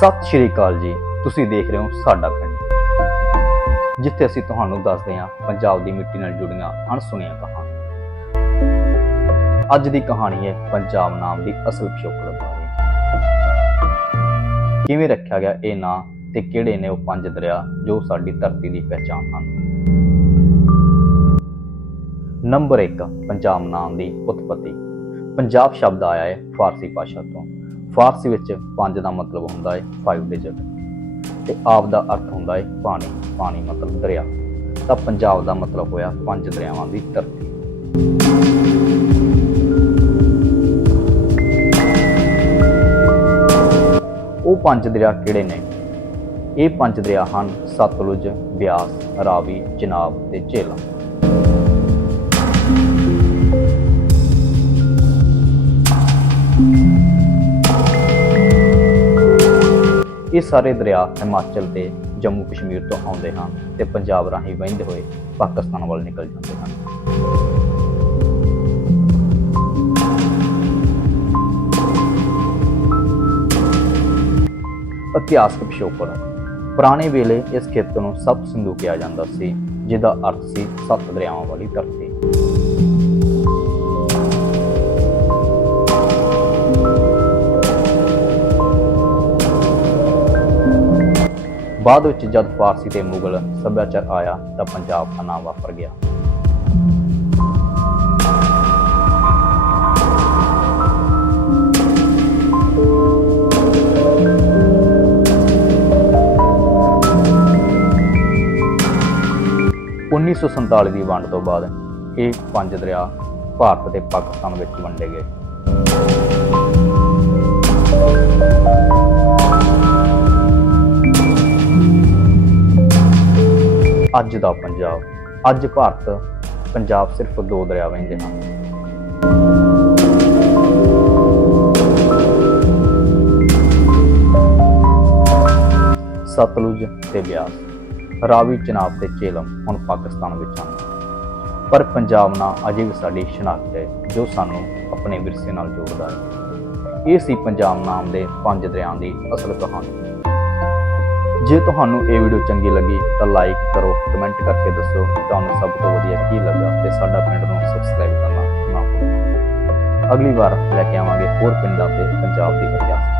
ਸਤਿ ਸ਼੍ਰੀ ਅਕਾਲ ਜੀ। ਤੁਸੀਂ ਦੇਖ ਰਹੇ ਹੋ ਸਾਡਾ ਪਿੰਡ। ਜਿੱਥੇ ਅਸੀਂ ਤੁਹਾਨੂੰ ਦੱਸਦੇ ਹਾਂ ਪੰਜਾਬ ਦੀ ਮਿੱਟੀ ਨਾਲ ਜੁੜੀਆਂ ਅਣਸੁਣੀਆਂ ਕਹਾਣੀਆਂ। ਅੱਜ ਦੀ ਕਹਾਣੀ ਹੈ ਪੰਜਾਬ ਨਾਮ ਦੀ ਅਸਲ ਪਿਛੋਕੜ ਬਾਰੇ। ਕਿਵੇਂ ਰੱਖਿਆ ਗਿਆ ਇਹ ਨਾਂ ਤੇ ਕਿਹੜੇ ਨੇ ਉਹ ਪੰਜ ਦਰਿਆ ਜੋ ਸਾਡੀ ਧਰਤੀ ਦੀ ਪਹਿਚਾਣ ਹਨ? ਨੰਬਰ 1 ਪੰਜਾਬ ਨਾਮ ਦੀ ਉਤਪਤੀ। ਪੰਜਾਬ ਸ਼ਬਦ ਆਇਆ ਹੈ ਫਾਰਸੀ ਭਾਸ਼ਾ ਤੋਂ। ਫਾਰਸੀ ਵਿੱਚ ਪੰਜ ਦਾ ਮਤਲਬ ਹੁੰਦਾ ਹੈ 5 ਡਿਜਿਟ ਤੇ ਆਪ ਦਾ ਅਰਥ ਹੁੰਦਾ ਹੈ ਪਾਣੀ। ਪਾਣੀ ਮਤਲਬ ਦਰਿਆ। ਤਾਂ ਪੰਜਾਬ ਦਾ ਮਤਲਬ ਹੋਇਆ ਪੰਜ ਦਰਿਆਵਾਂ ਦੀ ਧਰਤੀ। ਉਹ ਪੰਜ ਦਰਿਆ ਕਿਹੜੇ ਨੇ? ਇਹ ਪੰਜ ਦਰਿਆ ਹਨ ਸਤਲੁਜ, ਬਿਆਸ, ਰਾਵੀ, ਚਨਾਬ ਤੇ ਝੇਲਮ ਇਹ ਸਾਰੇ ਦਰਿਆ ਹਿਮਾਚਲ ਤੇ ਜੰਮੂ ਕਸ਼ਮੀਰ ਤੋਂ ਆਉਂਦੇ ਹਨ ਤੇ ਪੰਜਾਬ ਰਾਹੀਂ ਵਹਿੰਦੇ ਹੋਏ ਪਾਕਿਸਤਾਨ ਵੱਲ ਨਿਕਲ ਜਾਂਦੇ ਹਨ। ਇਤਿਹਾਸਕ ਪਿਛੋਕੜ। ਪੁਰਾਣੇ ਵੇਲੇ ਇਸ ਖੇਤਰ ਨੂੰ ਸੱਤ ਸਿੰਧੂ ਕਿਹਾ ਜਾਂਦਾ ਸੀ, ਜਿਹਦਾ ਅਰਥ ਸੀ ਸੱਤ ਦਰਿਆਵਾਂ ਵਾਲੀ ਧਰਤੀ। ਬਾਅਦ ਵਿੱਚ ਜਦ ਫਾਰਸੀ ਤੇ ਮੁਗਲ ਸੱਭਿਆਚਾਰ ਆਇਆ ਤਾਂ ਪੰਜਾਬ ਦਾ ਨਾਮ ਵਾਪਰ ਗਿਆ। ਉੱਨੀ ਸੌ ਸੰਤਾਲੀ ਦੀ ਵੰਡ ਤੋਂ ਬਾਅਦ ਇਹ ਪੰਜ ਦਰਿਆ ਭਾਰਤ ਤੇ ਪਾਕਿਸਤਾਨ ਵਿੱਚ ਵੰਡੇ ਗਏ। ਅੱਜ ਦਾ ਪੰਜਾਬ। ਅੱਜ ਭਾਰਤ, ਪੰਜਾਬ ਸਿਰਫ ਦੋ ਦਰਿਆ ਵਹਿੰਦੇ ਹਨ ਸਤਲੁਜ ਤੇ ਬਿਆਸ, ਰਾਵੀ ਚਨਾਬ ਤੇ ਚੇਲਮ ਹੁਣ ਪਾਕਿਸਤਾਨ ਵਿੱਚ ਹਨ। ਪਰ ਪੰਜਾਬ ਨਾਲ ਅਜੇ ਵੀ ਸਾਡੀ ਸ਼ਨਾਖਤ ਹੈ, ਜੋ ਸਾਨੂੰ ਆਪਣੇ ਵਿਰਸੇ ਨਾਲ ਜੋੜਦਾ ਹੈ। ਇਹ ਸੀ ਪੰਜਾਬ ਨਾਮ ਦੇ ਪੰਜ ਦਰਿਆਂ ਦੀ ਅਸਲ ਕਹਾਣੀ। ਜੇ ਤੁਹਾਨੂੰ ਇਹ ਵੀਡੀਓ ਚੰਗੀ ਲੱਗੀ ਤਾਂ ਲਾਈਕ ਕਰੋ ਕਮੈਂਟ ਕਰਕੇ ਦੱਸੋ ਤੁਹਾਨੂੰ ਸਭ ਤੋਂ ਵਧੀਆ ਕੀ ਲੱਗਾ ਤੇ ਸਾਡਾ ਪਿੰਡ ਨੂੰ ਸਬਸਕ੍ਰਾਈਬ ਕਰਨਾ ਨਾ ਭੁੱਲੋ ਅਗਲੀ ਵਾਰ ਲੈ ਕੇ ਆਵਾਂਗੇ ਹੋਰ ਪਿੰਡਾਂ ਤੇ ਪੰਜਾਬ ਦੀ ਇਤਿਹਾਸ।